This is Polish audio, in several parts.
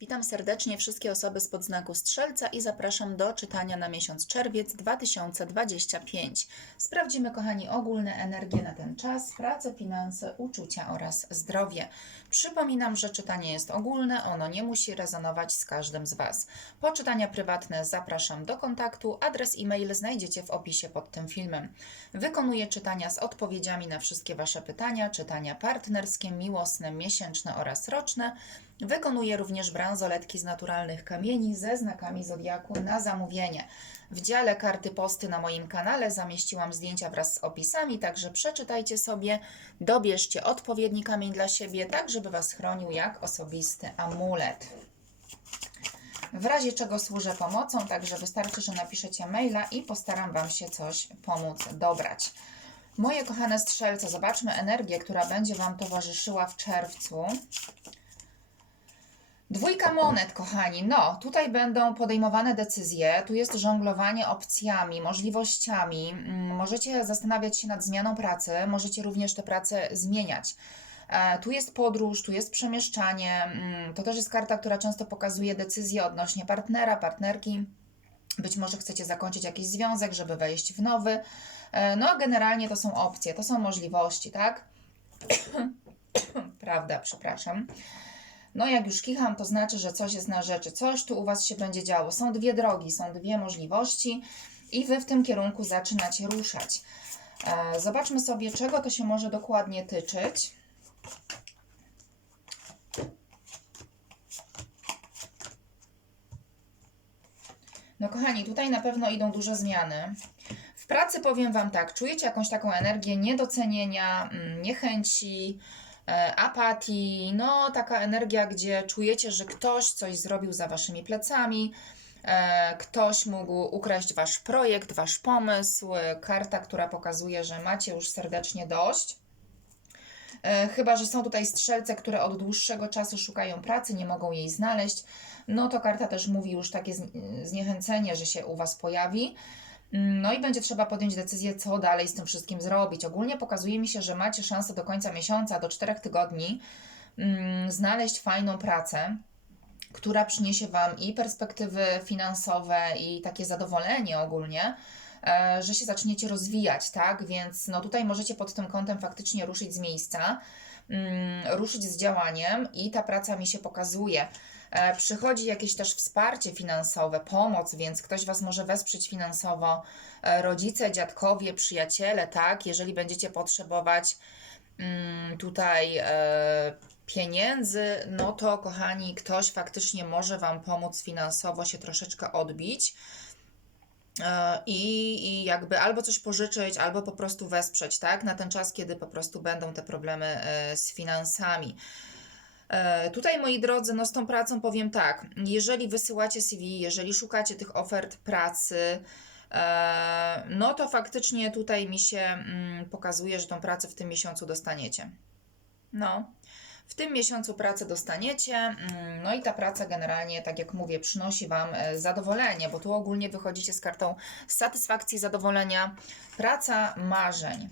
Witam serdecznie wszystkie osoby z podznaku Strzelca i zapraszam do czytania na miesiąc czerwiec 2025. Sprawdzimy, kochani, ogólne energie na ten czas, pracę, finanse, uczucia oraz zdrowie. Przypominam, że czytanie jest ogólne, ono nie musi rezonować z każdym z Was. Po czytania prywatne zapraszam do kontaktu, adres e-mail znajdziecie w opisie pod tym filmem. Wykonuję czytania z odpowiedziami na wszystkie Wasze pytania, czytania partnerskie, miłosne, miesięczne oraz roczne. Wykonuję również bransoletki z naturalnych kamieni ze znakami zodiaku na zamówienie. W dziale karty posty na moim kanale zamieściłam zdjęcia wraz z opisami, także przeczytajcie sobie, dobierzcie odpowiedni kamień dla siebie, tak żeby Was chronił jak osobisty amulet. W razie czego służę pomocą, także wystarczy, że napiszecie maila i postaram Wam się coś pomóc dobrać. Moje kochane strzelce, zobaczmy energię, która będzie Wam towarzyszyła w czerwcu. Dwójka monet, kochani. No, tutaj będą podejmowane decyzje, tu jest żonglowanie opcjami, możliwościami. Mm, Możecie zastanawiać się nad zmianą pracy, możecie również tę pracę zmieniać. E, Tu jest podróż, tu jest przemieszczanie. mm, To też jest karta, która często pokazuje decyzje odnośnie partnera, partnerki. Być może chcecie zakończyć jakiś związek, żeby wejść w nowy. E, No, a generalnie to są opcje, to są możliwości, tak? Prawda, przepraszam. No, jak już kicham, to znaczy, że coś jest na rzeczy, coś tu u Was się będzie działo. Są dwie drogi, są dwie możliwości i Wy w tym kierunku zaczynacie ruszać. E, Zobaczmy sobie, czego to się może dokładnie tyczyć. No kochani, tutaj na pewno idą duże zmiany. W pracy powiem Wam tak, czujecie jakąś taką energię niedocenienia, mm, niechęci, apatii, no taka energia, gdzie czujecie, że ktoś coś zrobił za Waszymi plecami, e, ktoś mógł ukraść Wasz projekt, Wasz pomysł, e, karta, która pokazuje, że macie już serdecznie dość. E, Chyba, że są tutaj strzelce, które od dłuższego czasu szukają pracy, nie mogą jej znaleźć. No to karta też mówi już takie zniechęcenie, że się u Was pojawi. No i będzie trzeba podjąć decyzję, co dalej z tym wszystkim zrobić. Ogólnie pokazuje mi się, że macie szansę do końca miesiąca, do czterech tygodni, mm, znaleźć fajną pracę, która przyniesie Wam i perspektywy finansowe, i takie zadowolenie ogólnie, e, że się zaczniecie rozwijać, tak? Więc no tutaj możecie pod tym kątem faktycznie ruszyć z miejsca, mm, ruszyć z działaniem i ta praca mi się pokazuje. E, Przychodzi jakieś też wsparcie finansowe, pomoc, więc ktoś Was może wesprzeć finansowo, e, rodzice, dziadkowie, przyjaciele, tak? Jeżeli będziecie potrzebować mm, tutaj e, pieniędzy, no to kochani, ktoś faktycznie może Wam pomóc finansowo się troszeczkę odbić. I, I jakby albo coś pożyczyć, albo po prostu wesprzeć, tak? Na ten czas, kiedy po prostu będą te problemy z finansami. E, Tutaj, moi drodzy, no z tą pracą powiem tak, jeżeli wysyłacie CV, jeżeli szukacie tych ofert pracy, e, no to faktycznie tutaj mi się mm, pokazuje, że tą pracę w tym miesiącu dostaniecie. No, w tym miesiącu pracę dostaniecie, mm, no i ta praca generalnie, tak jak mówię, przynosi Wam e, zadowolenie, bo tu ogólnie wychodzicie z kartą satysfakcji, zadowolenia, praca marzeń.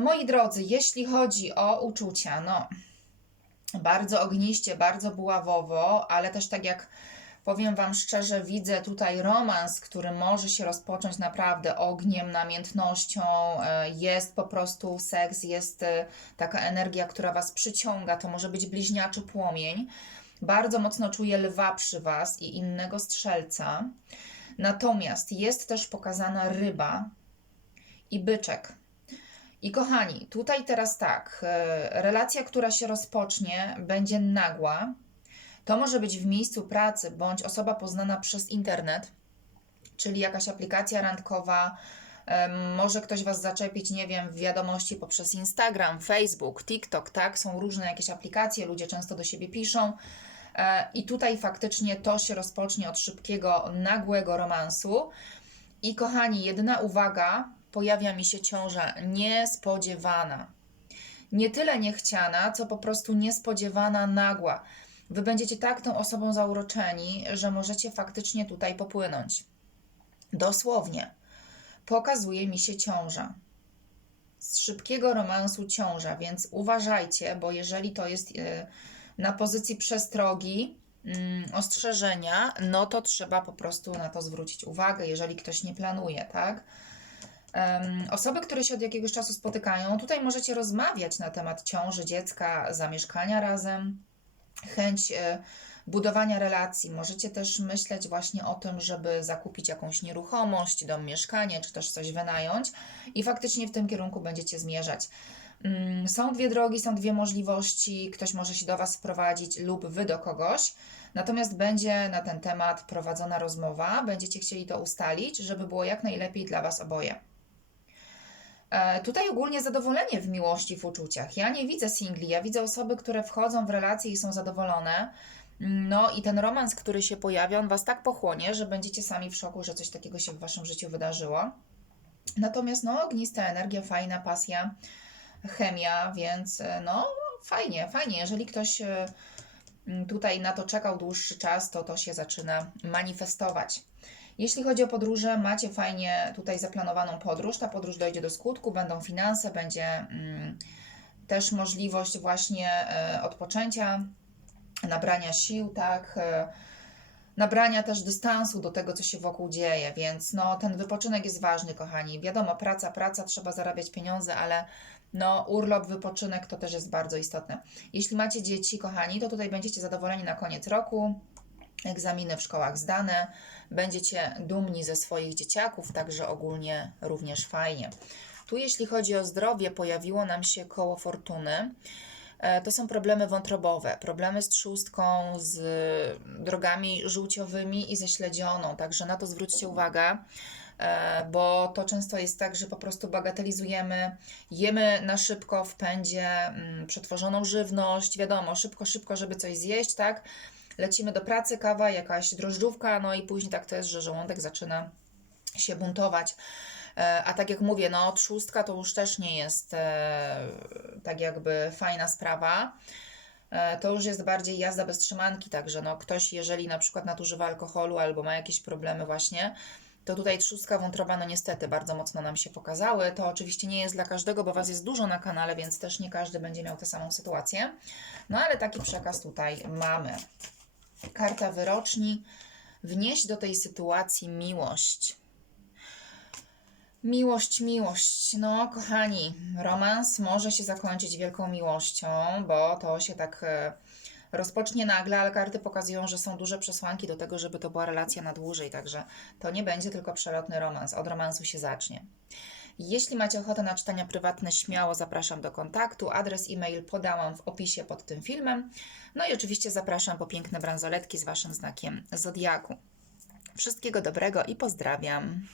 Moi drodzy, jeśli chodzi o uczucia, no bardzo ogniście, bardzo buławowo, ale też tak jak powiem Wam szczerze, widzę tutaj romans, który może się rozpocząć naprawdę ogniem, namiętnością. e, Jest po prostu seks, jest e, taka energia, która Was przyciąga. To może być bliźniaczy płomień. Bardzo mocno czuję lwa przy Was i innego strzelca. Natomiast jest też pokazana ryba i byczek. I kochani, tutaj teraz tak, e, relacja, która się rozpocznie, będzie nagła. To może być w miejscu pracy bądź osoba poznana przez internet, czyli jakaś aplikacja randkowa. Może ktoś Was zaczepić, nie wiem, w wiadomości poprzez Instagram, Facebook, TikTok, tak? Są różne jakieś aplikacje, ludzie często do siebie piszą. E, I tutaj faktycznie to się rozpocznie od szybkiego, nagłego romansu. I kochani, jedna uwaga, pojawia mi się ciąża niespodziewana. Nie tyle niechciana, co po prostu niespodziewana, nagła. Wy będziecie tak tą osobą zauroczeni, że możecie faktycznie tutaj popłynąć. Dosłownie. Pokazuje mi się ciąża. Z szybkiego romansu ciąża, więc uważajcie, bo jeżeli to jest e, na pozycji przestrogi, mm, ostrzeżenia, no to trzeba po prostu na to zwrócić uwagę, jeżeli ktoś nie planuje, tak? Em, Osoby, które się od jakiegoś czasu spotykają, tutaj możecie rozmawiać na temat ciąży dziecka, zamieszkania razem, chęć e, budowania relacji. Możecie też myśleć właśnie o tym, żeby zakupić jakąś nieruchomość, dom, mieszkanie, czy też coś wynająć i faktycznie w tym kierunku będziecie zmierzać. Mm, Są dwie drogi, są dwie możliwości. Ktoś może się do Was wprowadzić lub Wy do kogoś. Natomiast będzie na ten temat prowadzona rozmowa, będziecie chcieli to ustalić, żeby było jak najlepiej dla Was oboje. E, Tutaj ogólnie zadowolenie w miłości, w uczuciach. Ja nie widzę singli, ja widzę osoby, które wchodzą w relacje i są zadowolone. No i ten romans, który się pojawia, on Was tak pochłonie, że będziecie sami w szoku, że coś takiego się w Waszym życiu wydarzyło. Natomiast no, ognista energia, fajna pasja, chemia, więc e, no fajnie, fajnie. Jeżeli ktoś e, tutaj na to czekał dłuższy czas, to to się zaczyna manifestować. Jeśli chodzi o podróże, macie fajnie tutaj zaplanowaną podróż. Ta podróż dojdzie do skutku, będą finanse, będzie mm, też możliwość właśnie e, odpoczęcia, nabrania sił, tak, e, nabrania też dystansu do tego, co się wokół dzieje, więc no, ten wypoczynek jest ważny, kochani. Wiadomo, praca, praca, trzeba zarabiać pieniądze, ale no, urlop, wypoczynek to też jest bardzo istotne. Jeśli macie dzieci, kochani, to tutaj będziecie zadowoleni na koniec roku. Egzaminy w szkołach zdane, będziecie dumni ze swoich dzieciaków, także ogólnie również fajnie. Tu, jeśli chodzi o zdrowie, pojawiło nam się koło fortuny. E, To są problemy wątrobowe, problemy z trzustką, z drogami żółciowymi i ze śledzioną, także na to zwróćcie uwagę, e, bo to często jest tak, że po prostu bagatelizujemy, jemy na szybko w pędzie mm, przetworzoną żywność, wiadomo, szybko, szybko, żeby coś zjeść, tak? Lecimy do pracy, kawa, jakaś drożdżówka, no i później tak to jest, że żołądek zaczyna się buntować. E, A tak jak mówię, no trzustka to już też nie jest e, tak jakby fajna sprawa. E, To już jest bardziej jazda bez trzymanki, także no ktoś, jeżeli na przykład nadużywa alkoholu albo ma jakieś problemy właśnie, to tutaj trzustka wątroba, no niestety bardzo mocno nam się pokazały. To oczywiście nie jest dla każdego, bo Was jest dużo na kanale, więc też nie każdy będzie miał tę samą sytuację. No ale taki przekaz tutaj mamy. Karta wyroczni. Wnieść do tej sytuacji miłość. Miłość, miłość. No, kochani, romans może się zakończyć wielką miłością, bo to się tak e, rozpocznie nagle, ale karty pokazują, że są duże przesłanki do tego, żeby to była relacja na dłużej, także to nie będzie tylko przelotny romans. Od romansu się zacznie. Jeśli macie ochotę na czytania prywatne, śmiało zapraszam do kontaktu. Adres e-mail podałam w opisie pod tym filmem. No i oczywiście zapraszam po piękne bransoletki z Waszym znakiem Zodiaku. Wszystkiego dobrego i pozdrawiam.